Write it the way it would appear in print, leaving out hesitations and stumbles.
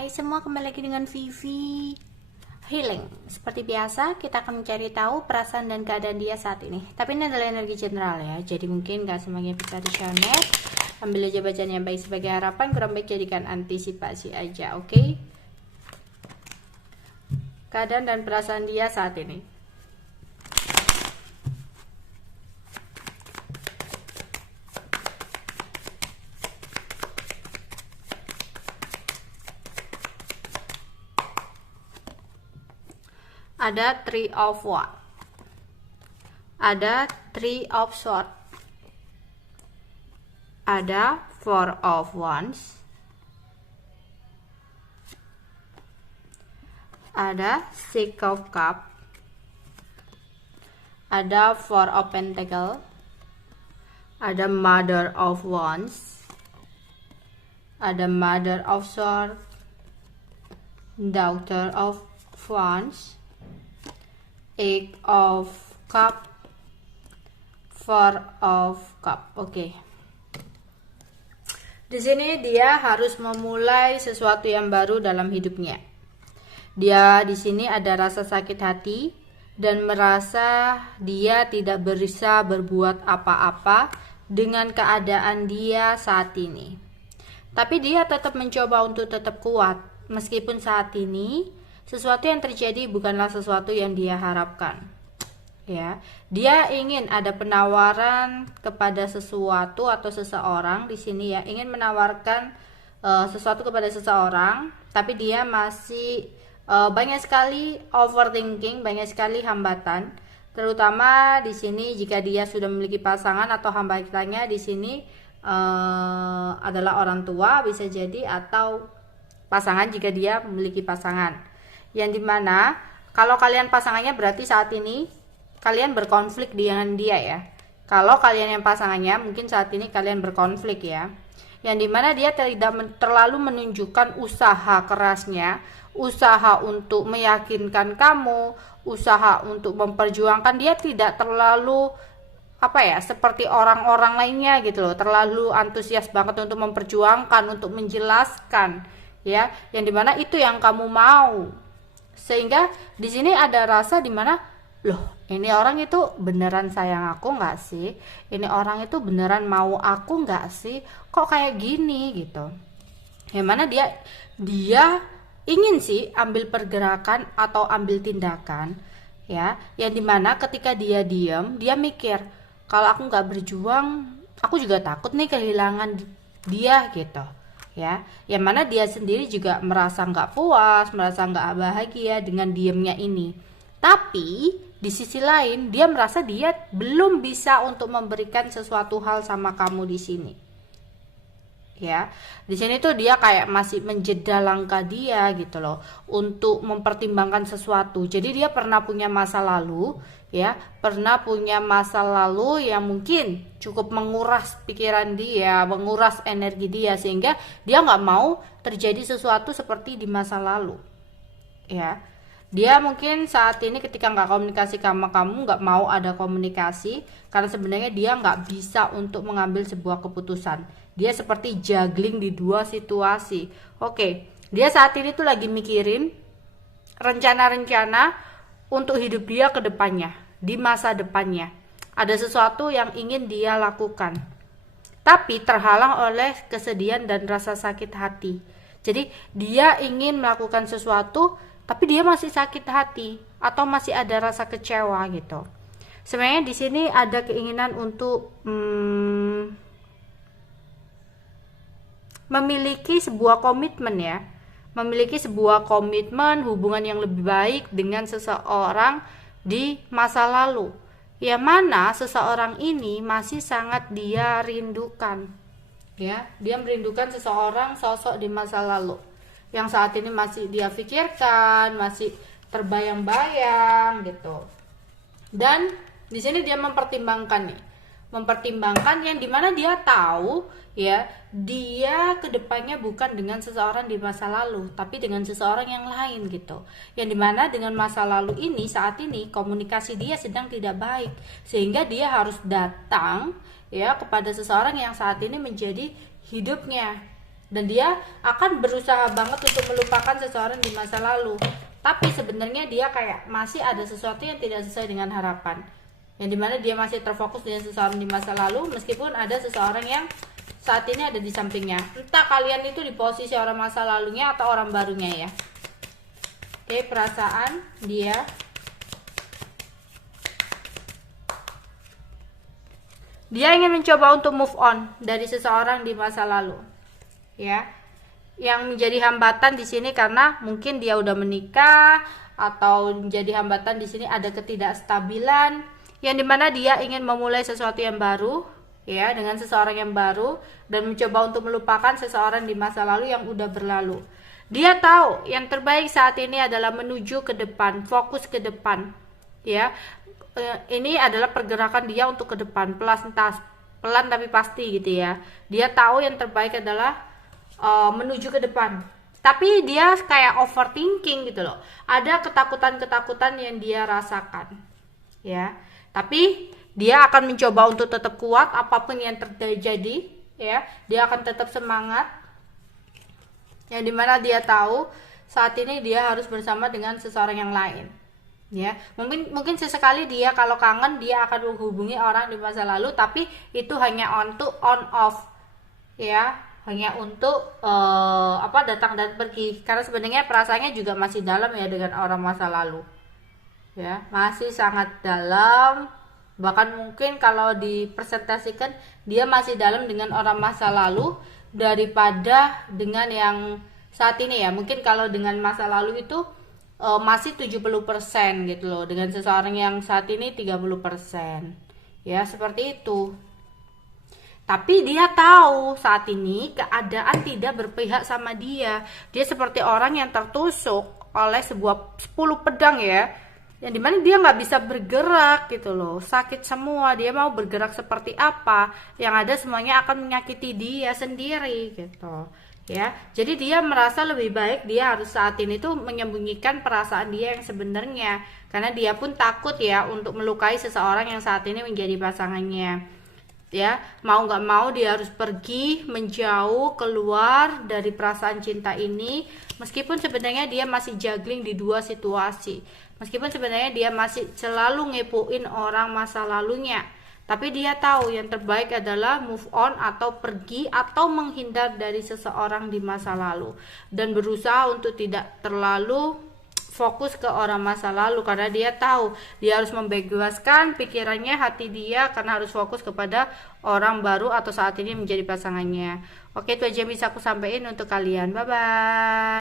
Hai semua, kembali lagi dengan Vivi Healing. Seperti biasa, kita akan mencari tahu perasaan dan keadaan dia saat ini. Tapi ini adalah energi general ya, jadi mungkin gak semuanya bisa di-share. Ambil aja bacaan yang baik sebagai harapan, kurang baik jadikan antisipasi aja, oke? Keadaan dan perasaan dia saat ini. Ada Three of Wands, ada Three of Swords, ada Four of Wands, ada Six of Cups, ada Four of Pentacles, ada Mother of Wands, ada Mother of Swords, Daughter of Wands, Eight of Cup, Four of Cup. Oke. Di sini dia harus memulai sesuatu yang baru dalam hidupnya. Dia di sini ada rasa sakit hati dan merasa dia tidak bisa berbuat apa-apa dengan keadaan dia saat ini. Tapi dia tetap mencoba untuk tetap kuat meskipun saat ini sesuatu yang terjadi bukanlah sesuatu yang dia harapkan. Ya, dia ingin ada penawaran kepada sesuatu atau seseorang di sini ya, ingin menawarkan sesuatu kepada seseorang, tapi dia masih banyak sekali overthinking, banyak sekali hambatan. Terutama di sini jika dia sudah memiliki pasangan atau hambatannya di sini adalah orang tua bisa jadi, atau pasangan jika dia memiliki pasangan. Yang dimana kalau kalian pasangannya berarti saat ini kalian berkonflik dengan dia ya. Kalau kalian yang pasangannya mungkin saat ini kalian berkonflik ya. Yang dimana dia tidak terlalu menunjukkan usaha kerasnya, usaha untuk meyakinkan kamu, usaha untuk memperjuangkan. Dia tidak terlalu seperti orang-orang lainnya gitu loh, terlalu antusias banget untuk memperjuangkan, untuk menjelaskan ya. Yang dimana itu yang kamu mau. Sehingga di sini ada rasa dimana, loh ini orang itu beneran sayang aku nggak sih? Ini orang itu beneran mau aku nggak sih? Kok kayak gini gitu? Yang mana dia ingin sih ambil pergerakan atau ambil tindakan ya. Yang dimana ketika dia diam, dia mikir kalau aku nggak berjuang, aku juga takut nih kehilangan dia gitu. Ya, yang mana dia sendiri juga merasa nggak puas, merasa nggak bahagia dengan diamnya ini. Tapi di sisi lain dia merasa dia belum bisa untuk memberikan sesuatu hal sama kamu di sini. Ya, di sini tuh dia kayak masih menjeda langkah dia gitu loh untuk mempertimbangkan sesuatu. Jadi dia pernah punya masa lalu ya, pernah punya masa lalu yang mungkin cukup menguras pikiran dia, menguras energi dia, sehingga dia nggak mau terjadi sesuatu seperti di masa lalu ya. Dia mungkin saat ini ketika nggak komunikasi sama kamu, nggak mau ada komunikasi karena sebenarnya dia nggak bisa untuk mengambil sebuah keputusan. Dia seperti juggling di dua situasi. Oke, dia saat ini tuh lagi mikirin rencana-rencana untuk hidup dia ke depannya, di masa depannya. Ada sesuatu yang ingin dia lakukan, tapi terhalang oleh kesedihan dan rasa sakit hati. Jadi dia ingin melakukan sesuatu, tapi dia masih sakit hati atau masih ada rasa kecewa gitu. Sebenarnya di sini ada keinginan untuk memiliki sebuah komitmen ya, memiliki sebuah komitmen hubungan yang lebih baik dengan seseorang di masa lalu, yang mana seseorang ini masih sangat dia rindukan ya. Dia merindukan seseorang, sosok di masa lalu yang saat ini masih dia pikirkan, masih terbayang-bayang gitu. Dan di sini dia mempertimbangkan yang dimana dia tahu ya, dia kedepannya bukan dengan seseorang di masa lalu, tapi dengan seseorang yang lain gitu. Yang dimana dengan masa lalu ini saat ini komunikasi dia sedang tidak baik, sehingga dia harus datang ya kepada seseorang yang saat ini menjadi hidupnya dan dia akan berusaha banget untuk melupakan seseorang di masa lalu, tapi sebenarnya dia kayak masih ada sesuatu yang tidak sesuai dengan harapan, yang dimana dia masih terfokus dengan seseorang di masa lalu meskipun ada seseorang yang saat ini ada di sampingnya. Entah kalian itu di posisi orang masa lalunya atau orang barunya ya. Oke, perasaan dia ingin mencoba untuk move on dari seseorang di masa lalu. Ya. Yang menjadi hambatan di sini karena mungkin dia udah menikah, atau menjadi hambatan di sini ada ketidakstabilan yang dimana dia ingin memulai sesuatu yang baru ya, dengan seseorang yang baru, dan mencoba untuk melupakan seseorang di masa lalu yang udah berlalu. Dia tahu yang terbaik saat ini adalah menuju ke depan, fokus ke depan ya. Ini adalah pergerakan dia untuk ke depan, pelan tapi pasti gitu ya. Dia tahu yang terbaik adalah menuju ke depan, tapi dia kayak overthinking gitu loh. Ada ketakutan-ketakutan yang dia rasakan ya, tapi dia akan mencoba untuk tetap kuat apapun yang terjadi ya. Dia akan tetap semangat, yang dimana dia tahu saat ini dia harus bersama dengan seseorang yang lain ya. Mungkin sesekali dia kalau kangen dia akan menghubungi orang di masa lalu, tapi itu hanya on off ya, hanya untuk datang dan pergi, karena sebenarnya perasaannya juga masih dalam ya dengan orang masa lalu ya, masih sangat dalam. Bahkan mungkin kalau dipresentasikan dia masih dalam dengan orang masa lalu daripada dengan yang saat ini ya. Mungkin kalau dengan masa lalu itu masih 70% gitu loh, dengan seseorang yang saat ini 30% ya, seperti itu. Tapi dia tahu saat ini keadaan tidak berpihak sama dia. Dia seperti orang yang tertusuk oleh sebuah 10 pedang ya, yang dimana dia nggak bisa bergerak gitu loh, sakit semua. Dia mau bergerak seperti apa, yang ada semuanya akan menyakiti dia sendiri gitu ya. Jadi dia merasa lebih baik dia harus saat ini tuh menyembunyikan perasaan dia yang sebenarnya, karena dia pun takut ya untuk melukai seseorang yang saat ini menjadi pasangannya ya. Mau nggak mau dia harus pergi menjauh, keluar dari perasaan cinta ini, meskipun sebenarnya dia masih juggling di dua situasi, meskipun sebenarnya dia masih selalu ngepoin orang masa lalunya, tapi dia tahu yang terbaik adalah move on atau pergi atau menghindar dari seseorang di masa lalu, dan berusaha untuk tidak terlalu fokus ke orang masa lalu, karena dia tahu dia harus membebaskan pikirannya, hati dia, karena harus fokus kepada orang baru atau saat ini menjadi pasangannya. Oke, itu aja yang bisa aku sampaikan untuk kalian. Bye bye.